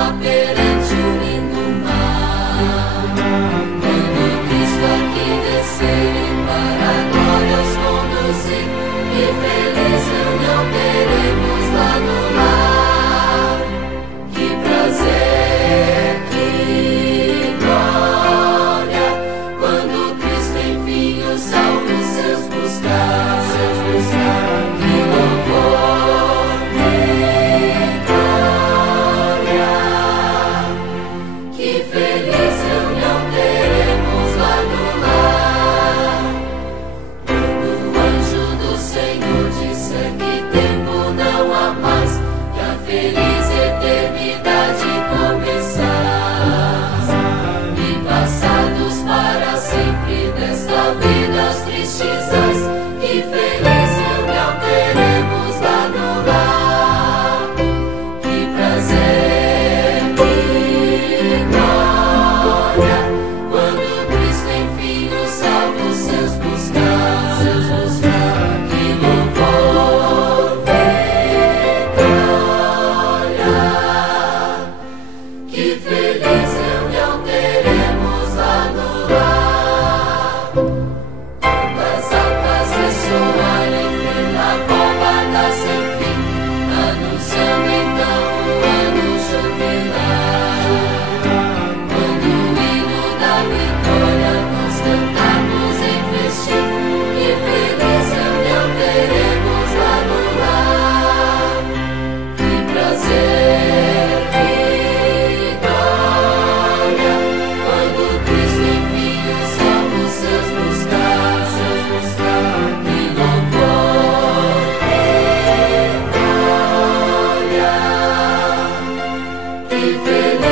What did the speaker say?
lá perante o lindo mar. Quando Cristo aqui descer e para a glória os conduzir, que feliz reunião teremos lá no lar. Que prazer, que glória, quando Cristo enfim os salvos seus buscar, que louvor, vitória. Que feliz reunião teremos lá no lar. Quando o anjo do Senhor disser que tempo não há mais, que a feliz eternidade começar, e passados para sempre desta vida as tristezas, que feliz reunião teremos lá no lar. Que prazer, que glória, quando Cristo enfim os salvos seus buscar, que louvor, vitória. Que feliz reunião teremos lá no lar. Quando as harpas ressoarem pela bombarda sem fim, anunciando então o ano jubilar. Quando o hino da vitória nós cantarmos em festim, que feliz reunião teremos lá no lar. Que prazer, que glória, quando Cristo enfim os salvos seus buscar, que louvor, vitória. Que feliz